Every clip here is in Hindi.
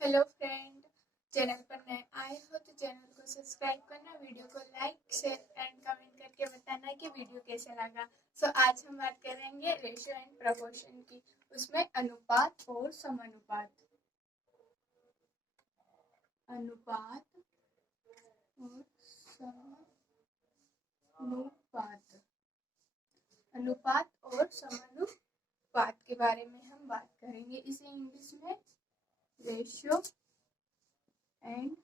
हेलो फ्रेंड, चैनल पर नए आए हो तो चैनल को सब्सक्राइब करना, वीडियो को लाइक शेयर एंड कमेंट करके बताना कि वीडियो कैसा लगा। आज हम बात करेंगे रेशियो एंड प्रोपोर्शन की, उसमें अनुपात और समानुपात। अनुपात और समानुपात, अनुपात और समानुपात के बारे में हम बात करेंगे। इसे इंग्लिश में रेशियो एंड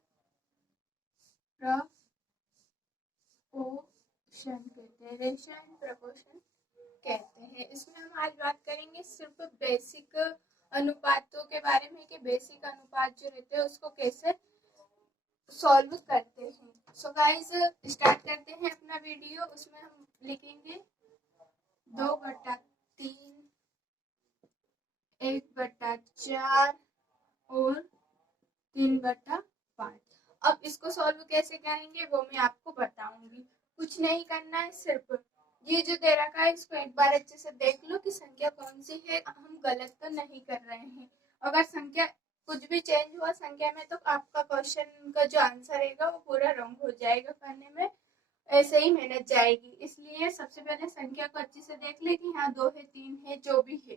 प्रपोर्शन कहते हैं, रेशियो एंड प्रपोर्शन कहते हैं। इसमें हम आज बात करेंगे सिर्फ बेसिक अनुपातों के बारे में कि बेसिक अनुपात जो रहते हैं उसको कैसे सॉल्व करते हैं। सो गाइस, स्टार्ट करते हैं अपना वीडियो। उसमें हम लिखेंगे 2/3, 1/4 और 3/5। अब इसको सॉल्व कैसे करेंगे वो मैं आपको बताऊंगी। कुछ नहीं करना है, सिर्फ ये जो दे रखा है इसको एक बार अच्छे से देख लो कि संख्या कौन सी है, हम गलत तो नहीं कर रहे हैं। अगर संख्या कुछ भी चेंज हुआ संख्या में तो आपका क्वेश्चन का जो आंसर रहेगा वो पूरा रॉन्ग हो जाएगा, करने में ऐसे ही मेहनत जाएगी। इसलिए सबसे पहले संख्या को अच्छे से देख ले कि हाँ 2 है, 3 है, जो भी है।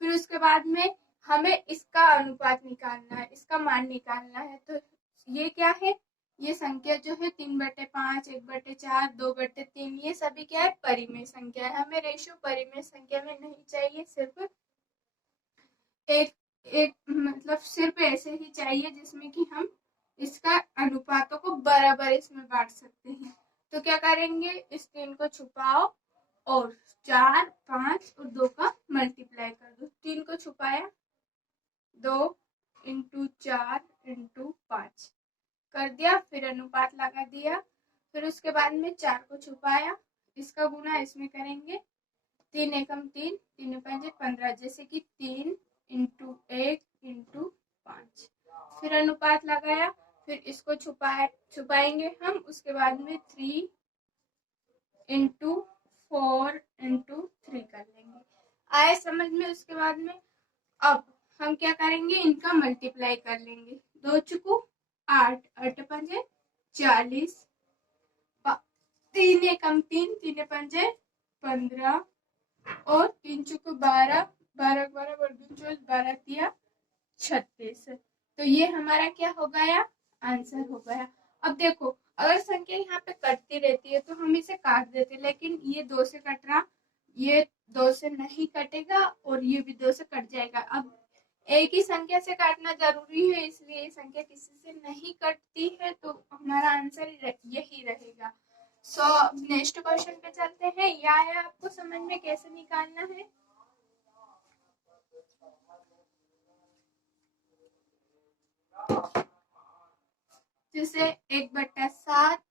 फिर उसके बाद में हमें इसका अनुपात निकालना है, इसका मान निकालना है। तो ये क्या है, ये संख्या जो है 3/5, 1/4, 2/3, ये सभी क्या है, परिमेय संख्या है। हमें रेशियो परिमेय संख्या में नहीं चाहिए, सिर्फ एक मतलब सिर्फ ऐसे ही चाहिए जिसमें कि हम इसका अनुपातों को बराबर इसमें बांट सकते हैं। तो क्या करेंगे, इस 3 को छुपाओ और 4, 5 और 2 का मल्टीप्लाई कर दो। 3 को छुपाया, 2 × 4 × 5 कर दिया, फिर अनुपात लगा दिया। फिर उसके बाद में 4 को छुपाया, इसका गुना इसमें करेंगे, 3 एकम 3, 3 पंजे 15, जैसे कि 3 × 1 × 5। फिर अनुपात लगाया, फिर इसको छुपाएंगे हम। उसके बाद में 3 × 4 × 3 कर लेंगे। आए समझ में? उसके बाद में अब हम क्या करेंगे, इनका मल्टीप्लाई कर लेंगे। 2 चुकू 8, 8 पंजे 40, 3 एकम 3, 3 पंजे 15 और 3 चुकू 12, 12 12 24, 12 तिया 36। तो ये हमारा क्या हो गया, आंसर हो गया। अब देखो, अगर संख्या यहाँ पे कटती रहती है तो हम इसे काट देते, लेकिन ये 2 से कट रहा, ये 2 से नहीं कटेगा और ये भी 2 से कट जाएगा। अब एक ही संख्या से काटना जरूरी है, इसलिए ये संख्या किसी से नहीं कटती है, तो हमारा आंसर यही रहेगा। नेक्स्ट क्वेश्चन पे चलते हैं। या है आपको समझ में कैसे निकालना है। जैसे 1/7,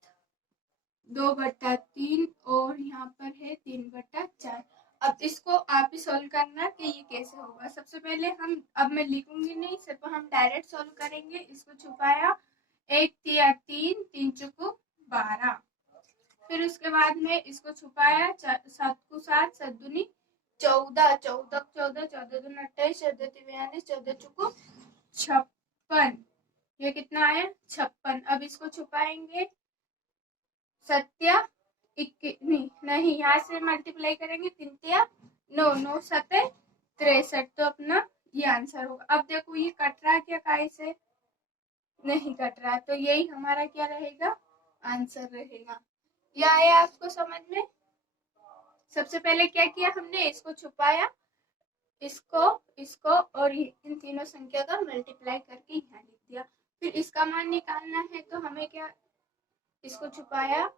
2/3 और यहाँ पर है 3/4। अब इसको आप ही सोल्व करना कि ये कैसे होगा। सबसे पहले अब मैं लिखूंगी नहीं, सिर्फ हम डायरेक्ट सोल्व करेंगे। इसको छुपाया, 1 तिया 3, 3 चुकू 12। फिर उसके बाद में इसको छुपाया, 7 को 7, 7 दूनी 14, 14 14, 14 दूनी 28, 14 42, 14 चुकू 56। ये कितना आया, 56। अब इसको छुपाएंगे, सत्या नहीं, यहाँ से मल्टीप्लाई करेंगे, 3 तिया 9, 9 7 63। तो अपना ये आंसर होगा। अब देखो ये कट रहा है क्या, काय से नहीं कट रहा, तो यही हमारा क्या रहेगा, आंसर रहेगा। यह आया आपको समझ में। सबसे पहले क्या किया हमने, इसको छुपाया, इसको और इन तीनों संख्या का मल्टीप्लाई करके यहाँ लिख दिया। फिर इसका मान निकालना है, तो हमें क्या, इसको छुपाया,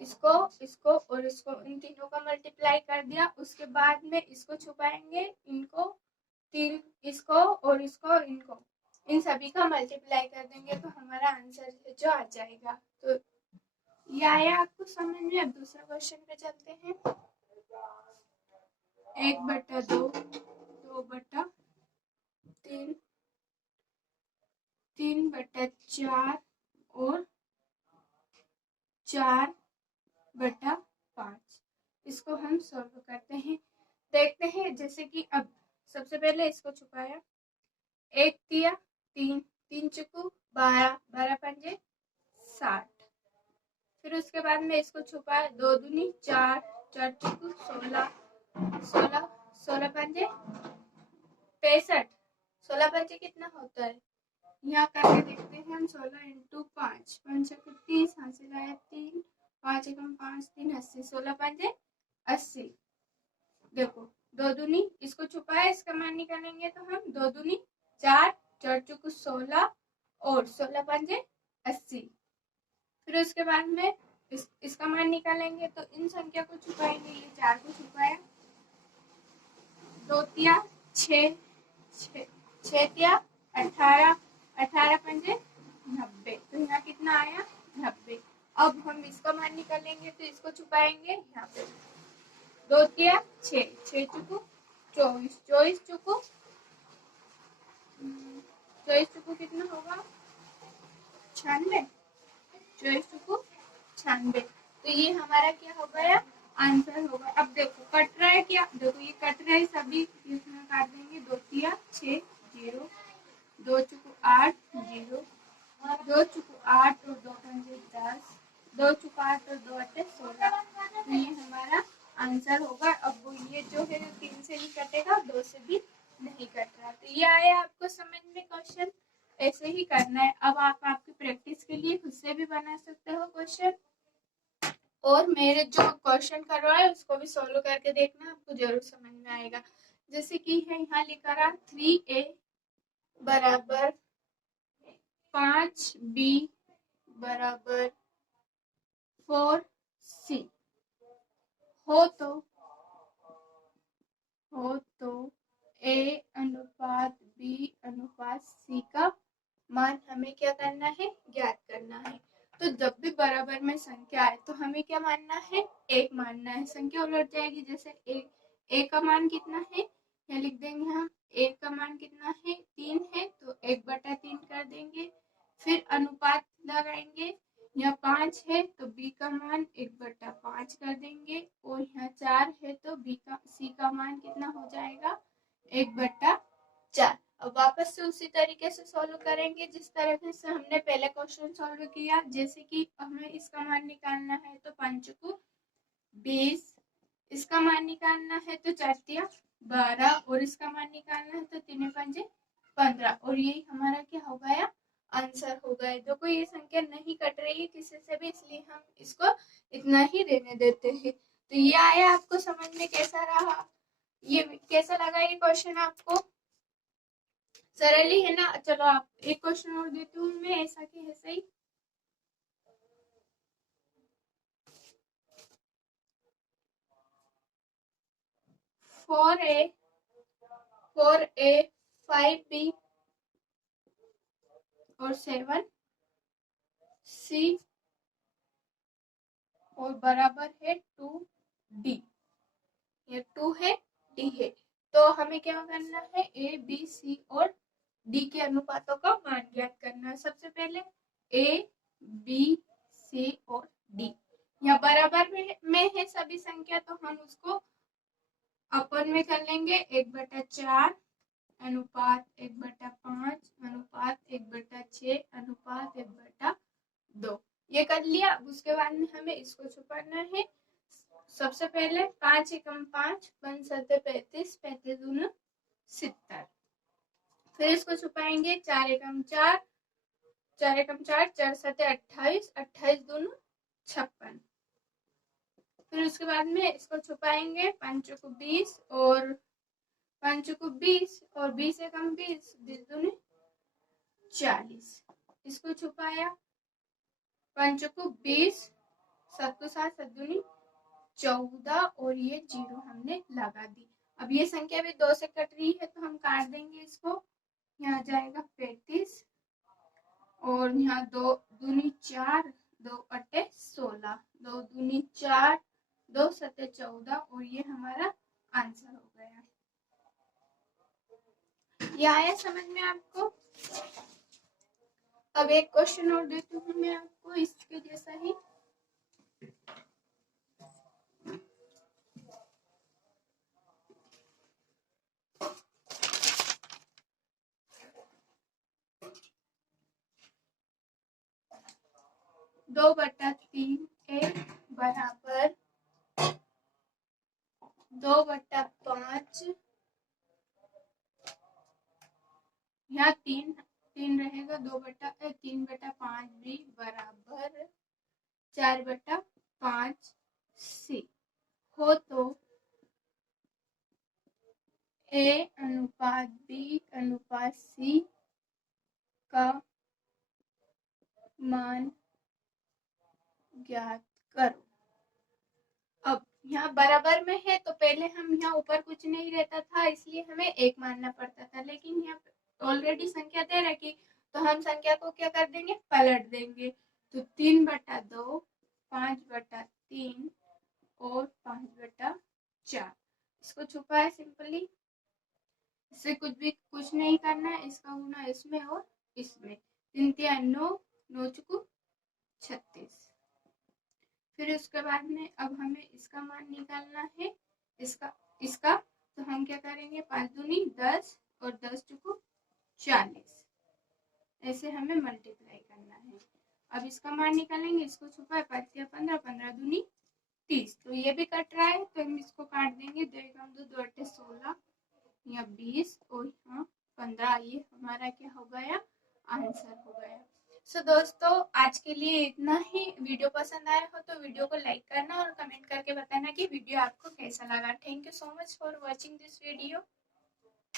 इसको और इसको, इन तीनों का मल्टीप्लाई कर दिया। उसके बाद में इसको छुपाएंगे, इनको, तीन इसको और इसको, इनको, इन सभी का मल्टीप्लाई कर देंगे, तो हमारा आंसर जो आ जाएगा। तो ये आया आपको समझ में। अब दूसरा क्वेश्चन पे चलते हैं। 1/2, 2/3, 3/4 और 4/5। इसको हम सॉल्व करते हैं, देखते हैं। जैसे कि अब सबसे पहले इसको छुपाया, 1 तिया 3, 3 चुकू 12, 12 पंजे 60। फिर उसके बाद में इसको छुपाया, 2 दूनी 4, 4 चुकू 16, 16, 16 पंजे 65, 16 पंजे कितना होता है, यहाँ करके देखते हैं हम। 16 इंटू 5, 5 छक्के 30, हासिल आया 3, 5 एकम 5, 3 80, 16 पंजे 80। देखो 2 दूनी, इसको छुपाया, इसका मान निकालेंगे तो हम 2 दूनी 4, 4 चुकू 16 और 16 पंजे 80। फिर उसके बाद में इसका मान निकालेंगे तो इन संख्या को छुपाएंगे, ये 4 को छुपाया, 2 तिया 6, 6 तिया 18, 18 पंजे 90, तो यहाँ कितना आया 90। अब हम इसका मान निकालेंगे तो इसको छुपाएंगे, यहाँ पे 2 तिया 6, 6 चुकू 24, 24 चुकू 24 चुकू कितना होगा 96, 24 चुकू 96। तो ये हमारा क्या हो गया आंसर होगा। अब देखो कट रहा है क्या, देखो ये कट रहा है, सभी इसमें काट देंगे, 2 तिया 6, 0, 2 चुकू 8, 0, 2 चुकू 8 और 2 पंजे 10, 2 चुकू 8 और 2 अट्ठे 16। तो ये हमारा आंसर होगा। अब वो ये जो है 3 से भी कटेगा, 2 से भी नहीं कट रहा। तो ये आया आपको समझ में क्वेश्चन, ऐसे ही करना है। अब आप आपकी प्रैक्टिस के लिए खुद से भी बना सकते हो क्वेश्चन, और मेरे जो क्वेश्चन करवाए उसको भी सॉल्व करके देखना, आपको जरूर समझ में आएगा। जैसे कि है यहाँ लिखा रहा 3a बराबर 5b बराबर 4c हो तो a अनुपात b अनुपात c का मान हमें क्या करना है, ज्ञात करना है। तो जब भी बराबर में संख्या आए तो हमें क्या मानना है, एक मानना है, संख्या उलट जाएगी। जैसे एक का मान कितना है, यहाँ लिख देंगे हम, एक का मान कितना है 3 है, तो 1/3 कर देंगे। फिर अनुपात लगाएंगे, यहाँ 5 है तो b का मान 1/5 कर देंगे, और यहाँ 4 है तो c का मान कितना हो जाएगा 1/4। अब वापस से उसी तरीके से सॉल्व करेंगे जिस तरह से हमने पहले क्वेश्चन सॉल्व किया। जैसे कि हमें इसका मान निकालना है तो 5 को 20, इसका मान निकालना है तो 4 तिया 12, और इसका मान निकालना है तो 3 पंजे 15, और यही हमारा क्या हो गया आंसर हो गया। देखो ये संख्या नहीं कट रही है किसी से भी, इसलिए हम इसको इतना ही रहने देते हैं। तो ये आया आपको समझ में, कैसा रहा, ये कैसा लगा ये क्वेश्चन आपको, सरल ही है ना। चलो आप एक क्वेश्चन और देती हूँ मैं, ऐसा कि ऐसा ही। फोर ए 5b और 7c और बराबर है 2d, ये 2 है d है। तो हमें क्या करना है, a b c और d के अनुपातों का मान ज्ञात करना है। सबसे पहले a b c और d यहाँ बराबर में है सभी संख्या, तो हम उसको अपन में कर लेंगे, 1/4 अनुपात 1/5 अनुपात 1/6 अनुपात 1/2, ये कर लिया। उसके बाद में हमें इसको छुपाना है। सबसे पहले 5 एकम 5, 5 सत्ते 35, 35 दूना 70। फिर इसको छुपाएंगे, 4 एकम 4, 4 एकम 4, 4 सत्ते 28, 28 दूना 56। फिर उसके बाद में इसको छुपाएंगे, 5 को 20 और 5 को 20 और 20 एकम 20, 20 दूनी 40। इसको छुपाया, 5 को 20, 7 को 7, 7 दूनी 14 और ये 0 हमने लगा दी। अब ये संख्या भी 2 से कट रही है तो हम काट देंगे इसको, यहाँ जाएगा 35 और यहाँ 2 दूनी 4, 2 अट्ठे 16, 2 दूनी 4, 2 सत्ते 14 और ये हमारा आंसर हो गया। ये आया समझ में आपको। अब एक क्वेश्चन और देती हूँ मैं आपको इसके जैसा ही। 2/3 ए बराबर 2/5, यहाँ 3 रहेगा, 3/5 बी बराबर 4/5 सी हो तो ए अनुपात बी अनुपात सी का मान ज्ञात करो। अब यहाँ बराबर में है तो पहले हम यहाँ ऊपर कुछ नहीं रहता था इसलिए हमें 1 मानना पड़ता था, लेकिन यहाँ ऑलरेडी संख्या दे रखी तो हम संख्या को क्या कर देंगे, पलट देंगे। तो 3/2, 5/3 और 5/4 इसको छुपाए सिंपली, इससे कुछ नहीं करना है, इसका गुना इसमें और इसमें, 3 3 9, 9 चुकू 36। फिर उसके बाद में अब हमें इसका मान निकालना है, इसका तो हम क्या करेंगे, 5 दूनी 10 और 10 चुकू 40, ऐसे हमें मल्टीप्लाई करना है। अब इसका मान निकालेंगे, इसको छुपा है 5 या 15, 15 दूनी 30, तो ये भी कट रहा है तो हम इसको काट देंगे, 2 2 8 16 या 20 और यहाँ 15, ये हमारा क्या हो गया, आंसर हो गया। सो दोस्तों आज के लिए इतना ही। वीडियो पसंद आया हो तो वीडियो को लाइक करना और कमेंट करके बताना कि वीडियो आपको कैसा लगा। Thank you so much for watching this video.